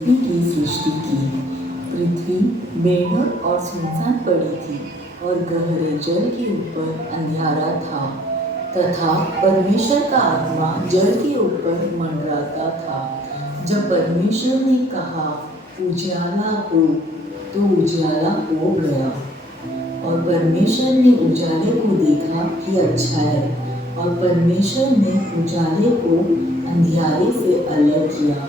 पृथ्वी की सृष्टि की। पृथ्वी बेघर और सुनसान पड़ी थी और गहरे जल के ऊपर अंधियारा था तथा परमेश्वर का आत्मा जल के ऊपर मंडराता था। जब परमेश्वर ने कहा उजाला हो, तो उजाला हो गया। और परमेश्वर ने उजाले को देखा कि अच्छा है, और परमेश्वर ने उजाले को अंधियारे से अलग किया।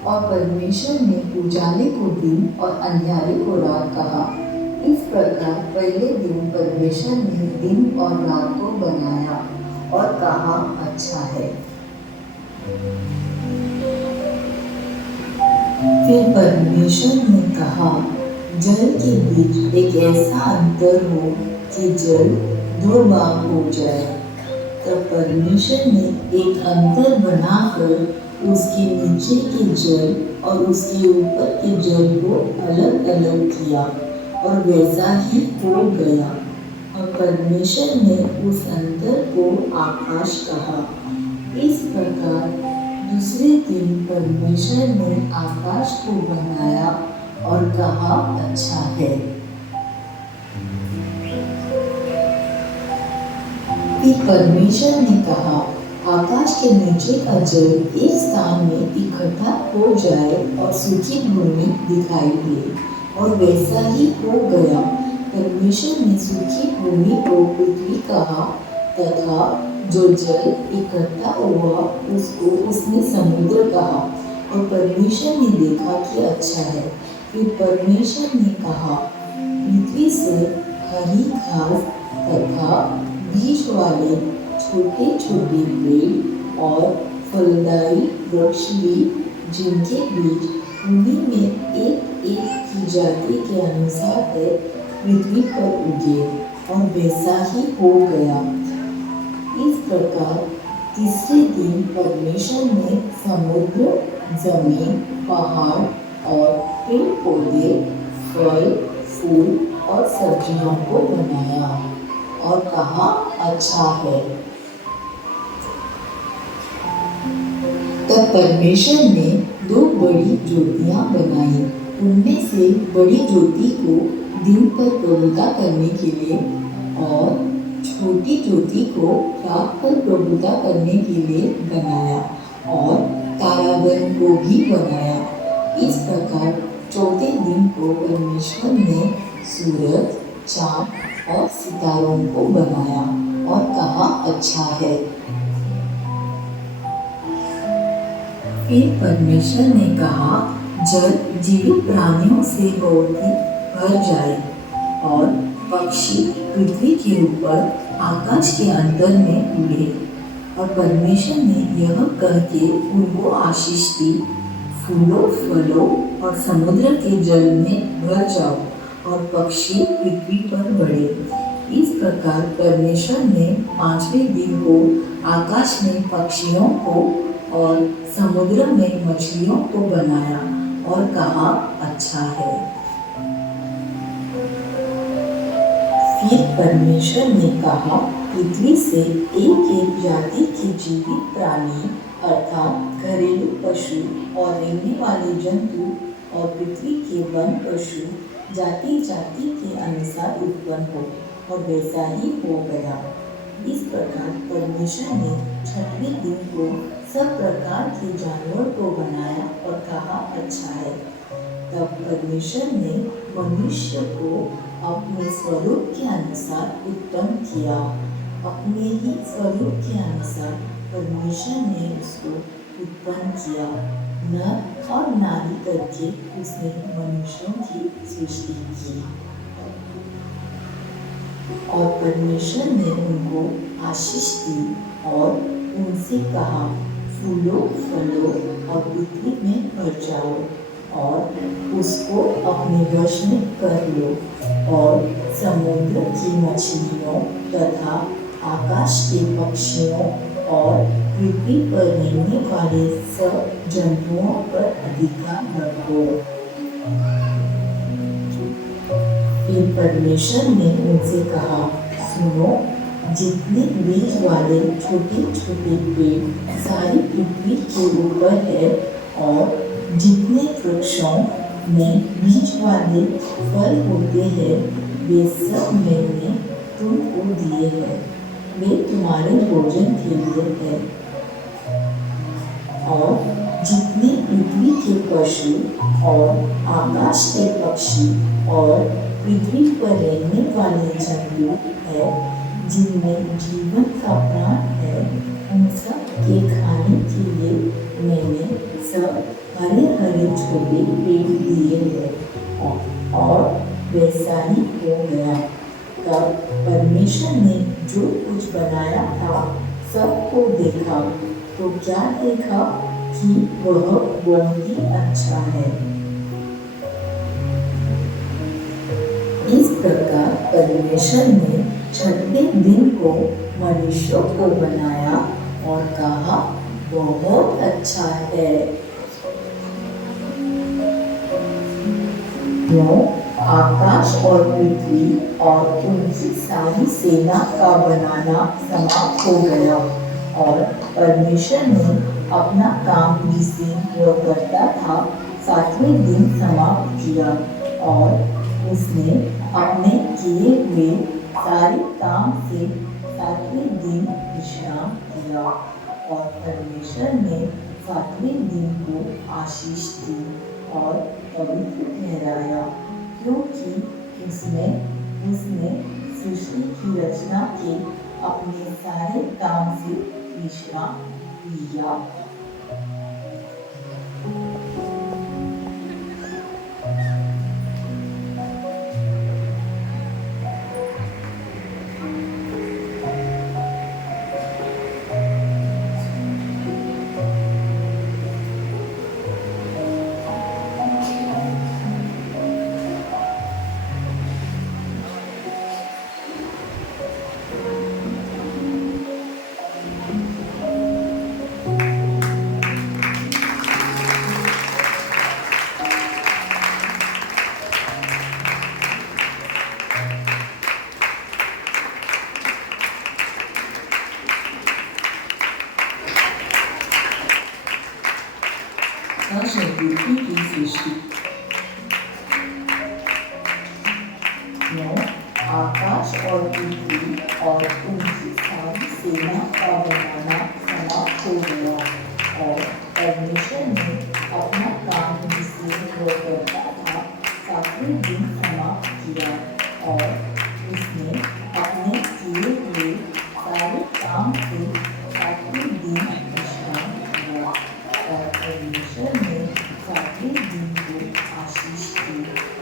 और परमेश्वर ने उजाले को दिन और अंधियारे को रात कहा। इस प्रकार पहले दिन परमेश्वर ने दिन और रात को बनाया और कहा अच्छा है। फिर परमेश्वर ने कहा जल के बीच एक ऐसा अंतर हो कि जल दो भाग हो जाए। तब परमेश्वर ने एक अंतर बनाकर उसके नीचे के जल और उसके ऊपर के जल को अलग अलग किया, और वैसा ही हो गया। और परमेश्वर ने उस अंतर को आकाश कहा। इस प्रकार दूसरे दिन परमेश्वर ने आकाश को बनाया और कहा अच्छा है। फिर परमेश्वर ने कहा आकाश के नीचे का जल एक स्थान में इकट्ठा हो जाए और सूखी भूमि दिखाई दे, और वैसा ही हो गया। परमेश्वर ने सूखी भूमि को पृथ्वी कहा तथा जो जल इकट्ठा हुआ उसको उसने समुद्र कहा। और परमेश्वर ने देखा कि अच्छा है। फिर परमेश्वर ने कहा पृथ्वी से हरी घास तथा बीज वाले छोटे छोटे पेड़ और फलदायी वृक्ष भी, जिनके बीज भूमि में एक एक की जाति के अनुसार है, पृथ्वी पर उगे, और वैसा ही हो गया। इस प्रकार तीसरे दिन परमेश्वर ने समुद्र, जमीन, पहाड़ और पेड़ पौधे, फल, फूल और सब्जियों को बनाया और कहा अच्छा है। तब परमेश्वर ने दो बड़ी ज्योतियां बनाई। उनमें से बड़ी ज्योति को दिन पर प्रभुता करने के लिए और छोटी ज्योति को रात पर प्रभुता करने के लिए बनाया, और तारागण को भी बनाया। इस प्रकार चौथे दिन को परमेश्वर ने सूरज, चाँद और सितारों को बनाया और कहा अच्छा है। फिर परमेश्वर ने कहा जल जीवित प्राणियों से बहुत ही भर जाए, और पक्षी पृथ्वी के ऊपर आकाश के अंतर में उड़े। और परमेश्वर ने यह कह के उनको आशीष दी, फूलों, फलों और समुद्र के जल में भर जाओ, और पक्षी पृथ्वी पर बढ़े। इस प्रकार परमेश्वर ने पांचवें दिन को आकाश में पक्षियों को और समुद्र में मछलियों को बनाया और कहा अच्छा है। फिर परमेश्वर ने कहा पृथ्वी से एक एक जाति के जीवित प्राणी अर्थात घरेलू पशु और रहने वाले जंतु और पृथ्वी के वन पशु जाति जाति के अनुसार उत्पन्न हो, और वैसा ही हो गया। इस प्रकार परमेश्वर ने छठवें दिन को सब प्रकार के जानवर को बनाया और कहा अच्छा है। तब परमेश्वर ने मनुष्य को अपने स्वरूप के अनुसार उत्पन्न किया। अपने ही स्वरूप के अनुसार परमेश्वर ने उसको उत्पन्न किया। नर और नारी करके उसने मनुष्यों की सृष्टि की। और परमेश्वर ने उनको आशीष दी और उनसे कहा फूलों, फलों और पृथ्वी में भर जाओ, और उसको अपने वश में कर लो, और समुद्र की मछलियों तथा आकाश के पक्षियों और पृथ्वी पर रहने वाले सब जंतुओं पर अधिकार रखो। फिर परमेश्वर ने उनसे कहा सुनो, जितने बीज वाले छोटे छोटे पेड़ सारी पृथ्वी के ऊपर है और जितने वृक्षों में बीज वाले फल होते हैं वे सब मैंने तुमको दिए हैं, वे तुम्हारे भोजन के लिए है। और जितने पृथ्वी के पशु और आकाश के पक्षी और पृथ्वी पर रहने वाले जंतु है जिनमें जीवन का प्राण है, उन सब के खाने के लिए मैंने सब हरे हरे छोटे पेड़ दिए हैं। और वैसा ही हो गया। तब परमेश्वर ने जो कुछ बनाया था सबको देखा, तो क्या देखा कि वह बहुत ही अच्छा है। इस प्रकार परमेश्वर ने छठवें दिन को मनुष्यों को बनाया और कहा बहुत अच्छा है। क्यों आकाश और पृथ्वी और उनकी सारी सेना का बनाना समाप्त हो गया और परमेश्वर ने अपना काम जिसे वह करता था सातवें दिन समाप्त किया और उसने अपने किए हुए सारे काम से सातवें दिन विश्राम किया। और परमेश्वर ने सातवें दिन को आशीष दी और पवित्र ठहराया, क्योंकि उसने सृष्टि की रचना के अपने सारे काम से विश्राम लिया। संस्कृति की सृष्टि। आकाश और पृथ्वी और उनकी सारी सेना का बनाना समाप्त हो गया और परमेश्वर ने अपना काम जिसे वह करता था सातवें दिन समाप्त किया और उसने अपने किए हुए सारे काम से सातवें दिन विश्राम किया। और परमेश्वर ने सातवें दिन को आशीष दी